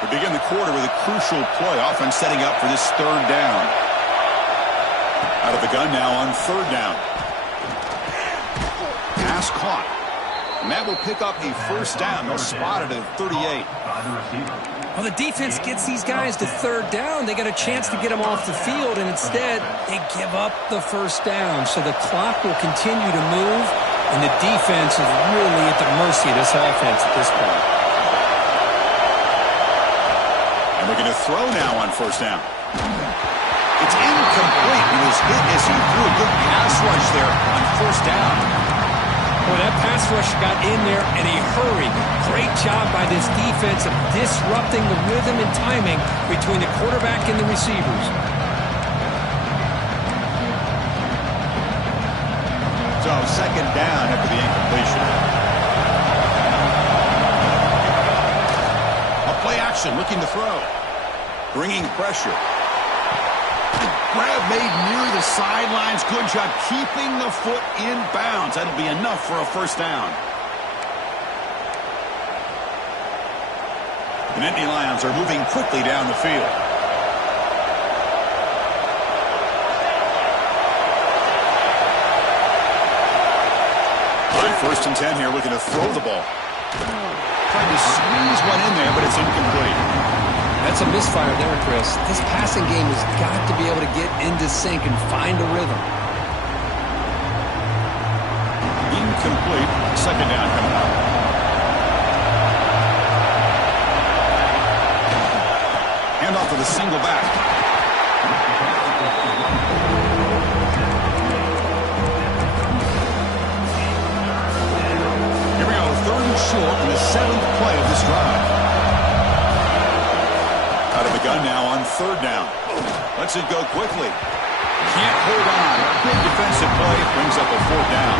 We begin the quarter with a crucial play. Offense setting up for this 3rd down. Out of the gun now on 3rd down. Pass caught. And that will pick up a 1st down. They'll spot it at 38. Well, the defense gets these guys to 3rd down. They got a chance to get them off the field, and instead they give up the 1st down. So the clock will continue to move, and the defense is really at the mercy of this offense at this point. And they're going to throw now on 1st down. It's incomplete. He was hit as he threw a good pass rush there on 1st down. Boy, that pass rush got in there in a hurry. Great job by this defense of disrupting the rhythm and timing between the quarterback and the receivers. So 2nd down after the incompletion. A play action looking to throw. Bringing pressure. Grab made near the sidelines. Good job keeping the foot in bounds. That'll be enough for a 1st down. The Nittany Lions are moving quickly down the field. On 1st and 10 here, looking to throw the ball. Trying to squeeze one in there, but it's incomplete. That's a misfire there, Chris. This passing game has got to be able to get into sync and find a rhythm. Incomplete. 2nd down coming up. Hand off to the single back. Here we go. 3rd and short in the 7th play of this drive. Out of the gun now on 3rd down. Lets it go quickly. Can't hold on. Big defensive play. Brings up a 4th down.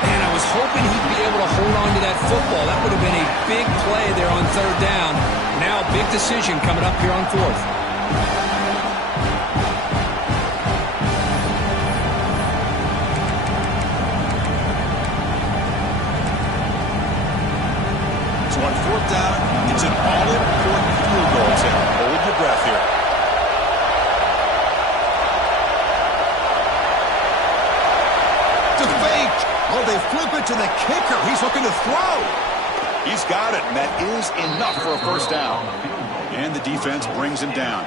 Man, I was hoping he'd be able to hold on to that football. That would have been a big play there on 3rd down. Now a big decision coming up here on 4th. So on 4th down, it's an all-important field goal attempt. Hold your breath here. To fake. Oh, they flip it to the kicker. He's looking to throw. He's got it, and that is enough for a 1st down. And the defense brings him down.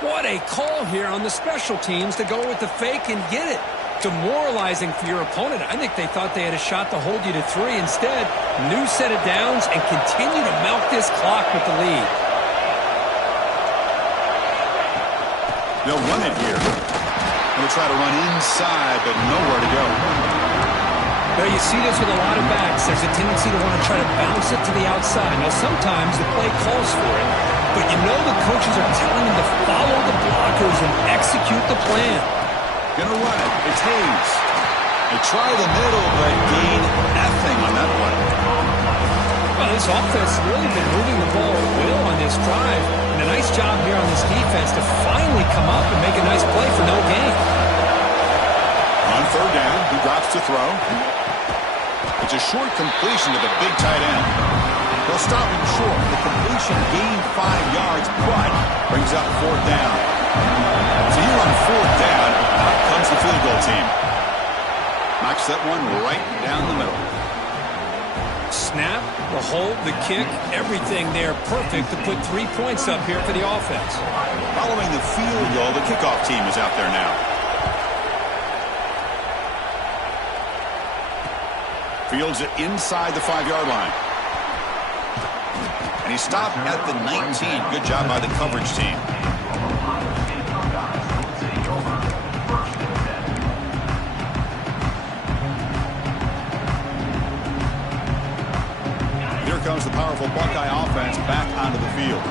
What a call here on the special teams to go with the fake and get it. Demoralizing for your opponent. I think they thought they had a shot to hold you to 3. Instead, new set of downs and continue to milk this clock with the lead. They'll run it here. They'll try to run inside, but nowhere to go. Well, you see this with a lot of backs. There's a tendency to want to try to bounce it to the outside. Now, sometimes the play calls for it, but you know the coaches are telling them to follow the blockers and execute the plan. Gonna run it. It's Hayes. They try the middle, but gain nothing on that play. Well, this offense has really been moving the ball at will on this drive. And a nice job here on this defense to finally come up and make a nice play for no gain. On 3rd down, he drops to throw. It's a short completion to the big tight end. They'll stop him short. The completion gained 5 yards, but brings up 4th down. So here on 4th down, out comes the field goal team. Knocks that one right down the middle. Snap, the hold, the kick, everything there perfect to put 3 points up here for the offense. Following the field goal, the kickoff team is out there now. Fields it inside the 5-yard line. And he stopped at the 19. Good job by the coverage team. Here comes the powerful Buckeye offense back onto the field.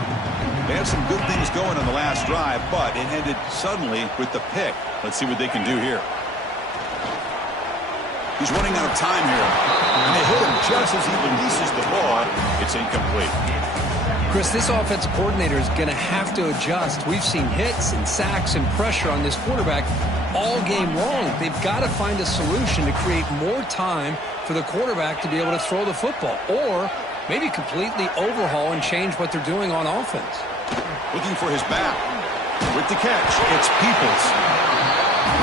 They had some good things going on the last drive, but it ended suddenly with the pick. Let's see what they can do here. He's running out of time here. And they hit him just as he releases the ball. It's incomplete. Chris, this offensive coordinator is going to have to adjust. We've seen hits and sacks and pressure on this quarterback all game long. They've got to find a solution to create more time for the quarterback to be able to throw the football, or maybe completely overhaul and change what they're doing on offense. Looking for his back. With the catch, it's Peoples.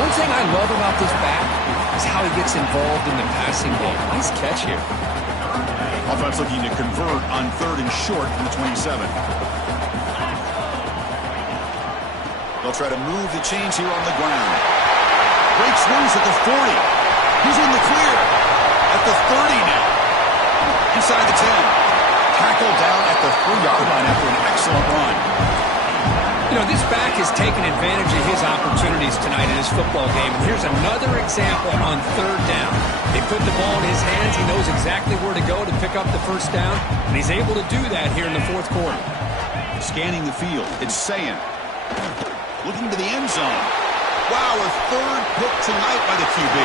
One thing I love about this back is how he gets involved in the passing game. Nice catch here. Offense looking to convert on 3rd and short from the 27. They'll try to move the chains here on the ground. Breaks loose at the 40. He's in the clear. At the 30 now. Inside the 10. Tackled down at the 3-yard line after an excellent run. You know, this back has taken advantage of his opportunities tonight in his football game. Here's another example on 3rd down. They put the ball in his hands. He knows exactly where to go to pick up the first down, and he's able to do that here in the 4th quarter. Scanning the field, it's Sayan. Looking to the end zone. Wow, a 3rd pick tonight by the QB.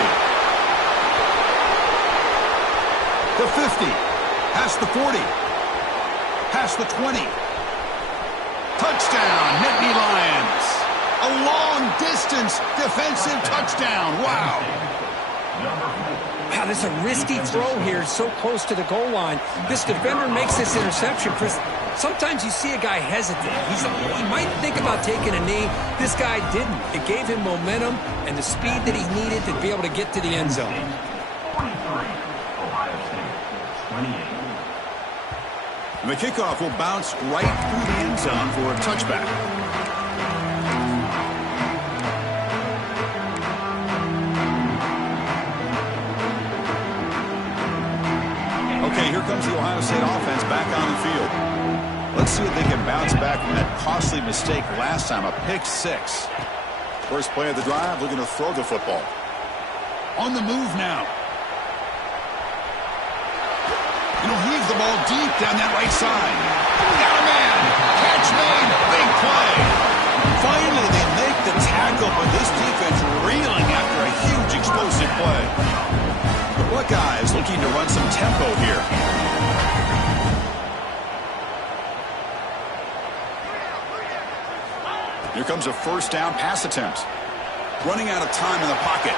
The 50, past the 40, past the 20. Touchdown, Nittany Lions. A long-distance defensive touchdown. Wow. Wow, this is a risky throw here, so close to the goal line. This defender makes this interception, Chris. Sometimes you see a guy hesitate. He might think about taking a knee. This guy didn't. It gave him momentum and the speed that he needed to be able to get to the end zone. 43, Ohio State, 28. And the kickoff will bounce right through the end zone for a touchback. Okay, here comes the Ohio State offense back on the field. Let's see if they can bounce back from that costly mistake last time, a pick 6. First play of the drive, looking to throw the football. On the move now. And he'll heave the ball deep down that right side. Got a man. Catch made. Big play. Finally, they make the tackle, but this defense reeling after a huge explosive play. The Buckeyes looking to run some tempo here. Here comes a first down pass attempt. Running out of time in the pocket.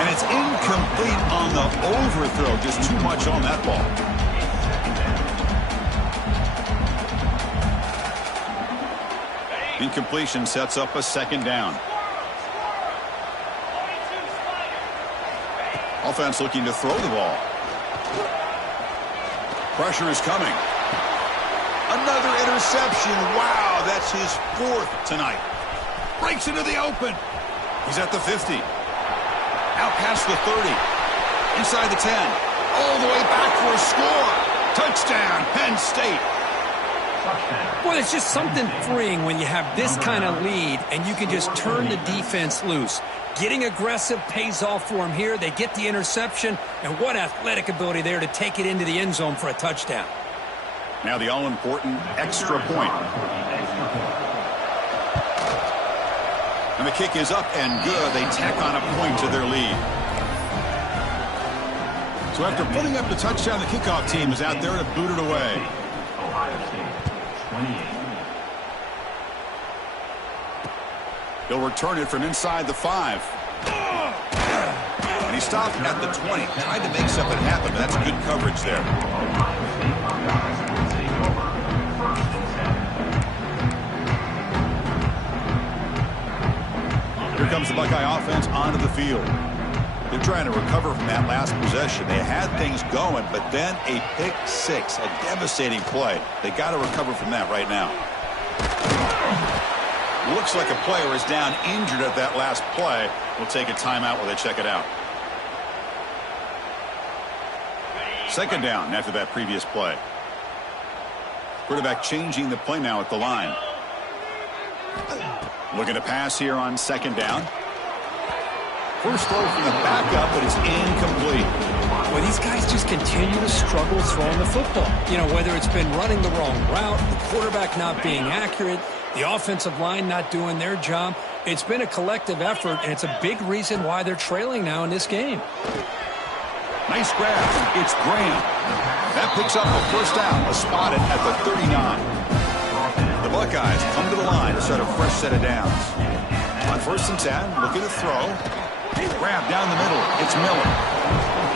And it's incomplete on the overthrow. Just too much on that ball. Incompletion sets up a 2nd down. Offense looking to throw the ball. Pressure is coming. Another interception. Wow, that's his 4th tonight. Breaks into the open. He's at the 50. Out past the 30. Inside the 10. All the way back for a score. Touchdown, Penn State. Well, it's just something freeing when you have this kind of lead and you can just turn the defense loose. Getting aggressive pays off for them here. They get the interception, and what athletic ability there to take it into the end zone for a touchdown. Now the all-important extra point. And the kick is up and good. They tack on a point to their lead. So after putting up the touchdown, the kickoff team is out there to boot it away. Ohio State, 28. He'll return it from inside the 5. And he stopped at the 20. Tried to make something happen, but that's good coverage there. Here comes the Buckeye offense onto the field. They're trying to recover from that last possession. They had things going, but then a pick 6, a devastating play. They got to recover from that right now. Looks like a player is down injured at that last play. We'll take a timeout while they check it out. 2nd down after that previous play. Quarterback changing the play now at the line. Looking to pass here on 2nd down. First throw from the backup, but it's incomplete. Well, these guys just continue to struggle throwing the football. You know, whether it's been running the wrong route, the quarterback not being accurate, the offensive line not doing their job. It's been a collective effort, and it's a big reason why they're trailing now in this game. Nice grab. It's Graham. That picks up a first down. A spotted at the 39. Buckeyes come to the line to set a fresh set of downs. On 1st and 10, looking to throw. Grab down the middle. It's Miller.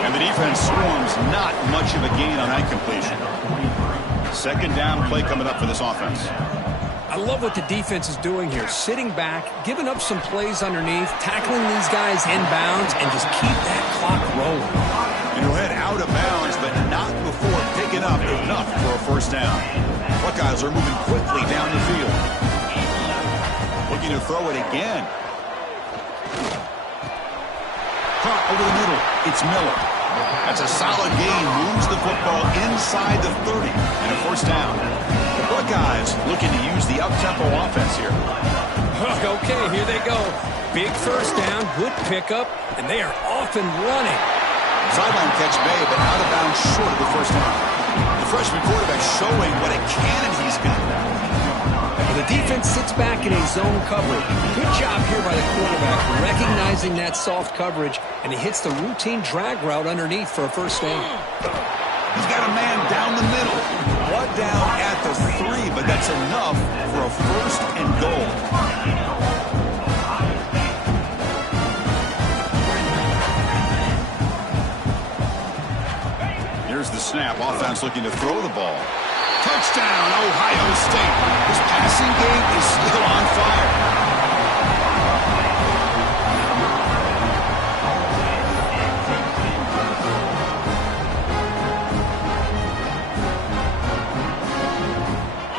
And the defense swarms, not much of a gain on that completion. 2nd down play coming up for this offense. I love what the defense is doing here. Sitting back, giving up some plays underneath, tackling these guys inbounds, and just keep that clock rolling. And he'll head out of bounds, but not before picking up enough for a 1st down. Buckeyes are moving quickly down the field. Looking to throw it again. Caught over the middle. It's Miller. That's a solid gain. Moves the football inside the 30 and a 1st down. The Buckeyes looking to use the up-tempo offense here. Okay, here they go. Big 1st down, good pickup, and they are off and running. Sideline catch made, but out of bounds short of the 1st down. The freshman quarterback showing what a cannon he's got. The defense sits back in a zone cover. Good job here by the quarterback, recognizing that soft coverage, and he hits the routine drag route underneath for a 1st down. He's got a man down the middle. One down at the 3, but that's enough for a 1st and goal. Here's the snap. Offense looking to throw the ball. Touchdown, Ohio State. This passing game is still on fire.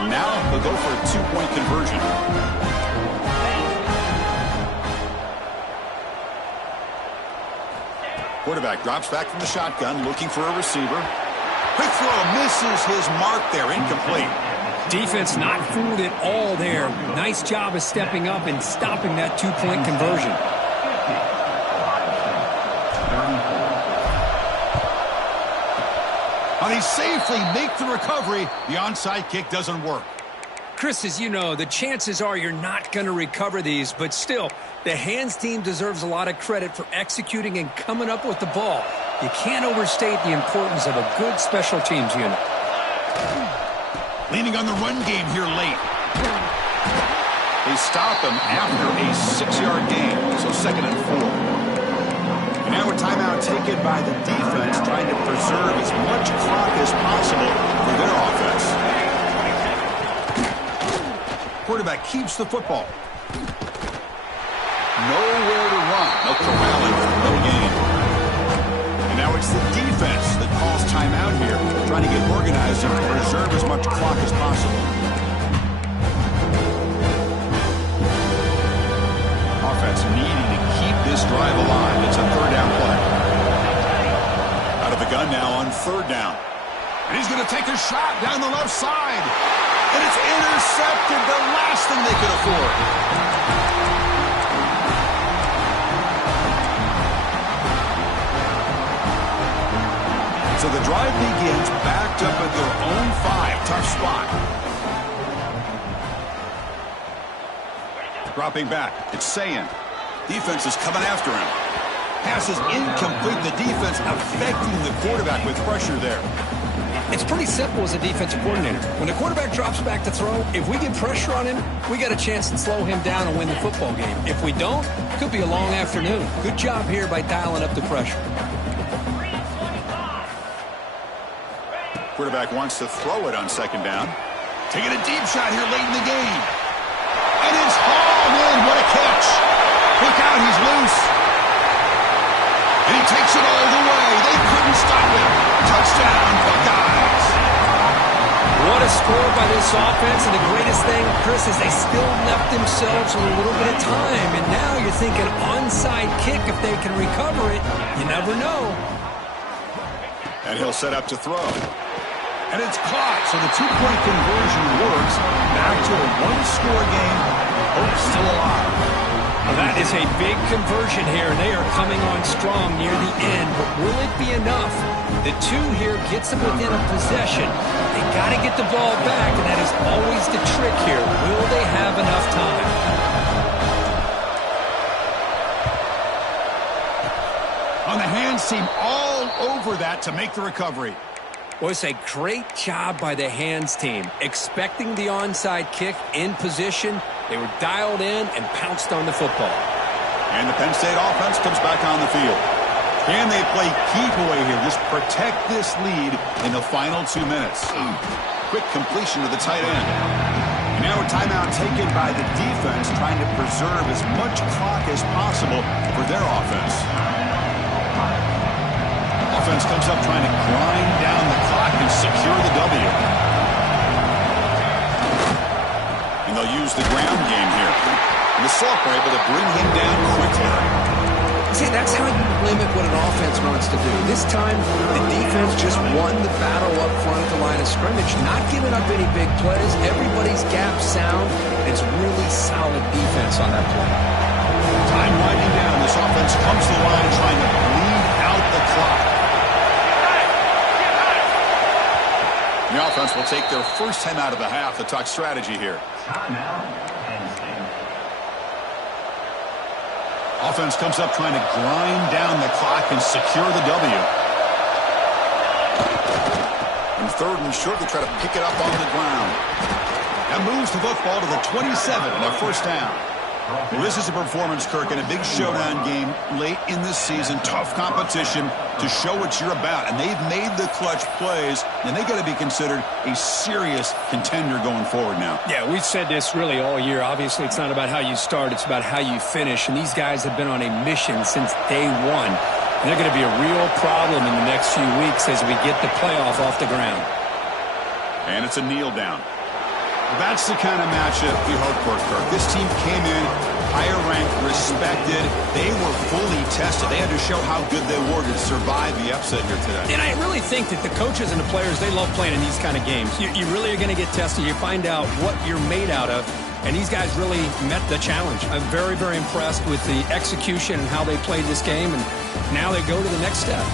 Now they'll go for a 2-point conversion. Quarterback drops back from the shotgun, looking for a receiver. Quick throw, misses his mark there, incomplete. Defense not fooled at all there. Nice job of stepping up and stopping that 2-point conversion. How they safely make the recovery. The onside kick doesn't work. Chris, as you know, the chances are you're not going to recover these, but still, the hands team deserves a lot of credit for executing and coming up with the ball. You can't overstate the importance of a good special teams unit. Leaning on the run game here late. They stop him after a 6-yard gain, so 2nd and 4. And now a timeout taken by the defense, trying to preserve as much clock as possible for their offense. Quarterback keeps the football. Nowhere to run. No corralling, no gain. And now it's the defense that calls timeout here, trying to get organized and preserve as much clock as possible. Offense needing to keep this drive alive. It's a 3rd down play. Out of the gun now on 3rd down. And he's going to take a shot down the left side. And it's intercepted, the last thing they could afford. So the drive begins backed up at their own 5. Tough spot. Dropping back. It's Sayin. Defense is coming after him. Pass is incomplete. The defense affecting the quarterback with pressure there. It's pretty simple as a defensive coordinator. When the quarterback drops back to throw, if we get pressure on him, we got a chance to slow him down and win the football game. If we don't, it could be a long afternoon. Good job here by dialing up the pressure. Quarterback wants to throw it on 2nd down. Taking a deep shot here late in the game. And it's hauled in. What a catch. Look out, he's loose. And he takes it all the way. They couldn't stop him. Touchdown, Buckeyes. What a score by this offense. And the greatest thing, Chris, is they still left themselves with a little bit of time. And now you're thinking onside kick if they can recover it. You never know. And he'll set up to throw. And it's caught, so the 2-point conversion works. Back to a 1-score game. Hope still alive. Well, that is a big conversion here. They are coming on strong near the end, but will it be enough? The 2 here gets them within a possession. They got to get the ball back, and that is always the trick here. Will they have enough time? On the hands team all over that to make the recovery. Well, it's a great job by the hands team. Expecting the onside kick in position, they were dialed in and pounced on the football. And the Penn State offense comes back on the field. Can they play keep away here? Just protect this lead in the final 2 minutes. Quick completion to the tight end. And now a timeout taken by the defense, trying to preserve as much clock as possible for their offense. Offense comes up trying to grind down the clock and secure the W. And they'll use the ground game here. And the Salk were able to bring him down quickly. See, that's how you limit what an offense wants to do. This time, the defense just won the battle up front at the line of scrimmage, not giving up any big plays. Everybody's gap sound. It's really solid defense on that play. Time winding down. This offense comes to the line trying to bleed out the clock. The offense will take their first time out of the half to talk strategy here. Timeout, Penn State. Offense comes up trying to grind down the clock and secure the W. And third and short, they try to pick it up on the ground. That moves the football to the 27 and a first down. Well, this is a performance, Kirk, in a big showdown game late in the season. Tough competition to show what you're about. And they've made the clutch plays, and they got to be considered a serious contender going forward now. Yeah, we've said this really all year. Obviously, it's not about how you start. It's about how you finish. And these guys have been on a mission since day one. And they're going to be a real problem in the next few weeks as we get the playoff off the ground. And it's a kneel down. That's the kind of matchup we hope for, Kirk. This team came in higher ranked, respected. They were fully tested. They had to show how good they were to survive the upset here today. And I really think that the coaches and the players, they love playing in these kind of games. You really are going to get tested. You find out what you're made out of. And these guys really met the challenge. I'm very, very impressed with the execution and how they played this game. And now they go to the next step.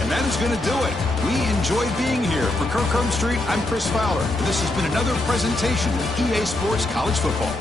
And that is going to do it. We enjoyed being here. For Kirk Street, I'm Chris Fowler. And this has been another presentation of EA Sports College Football.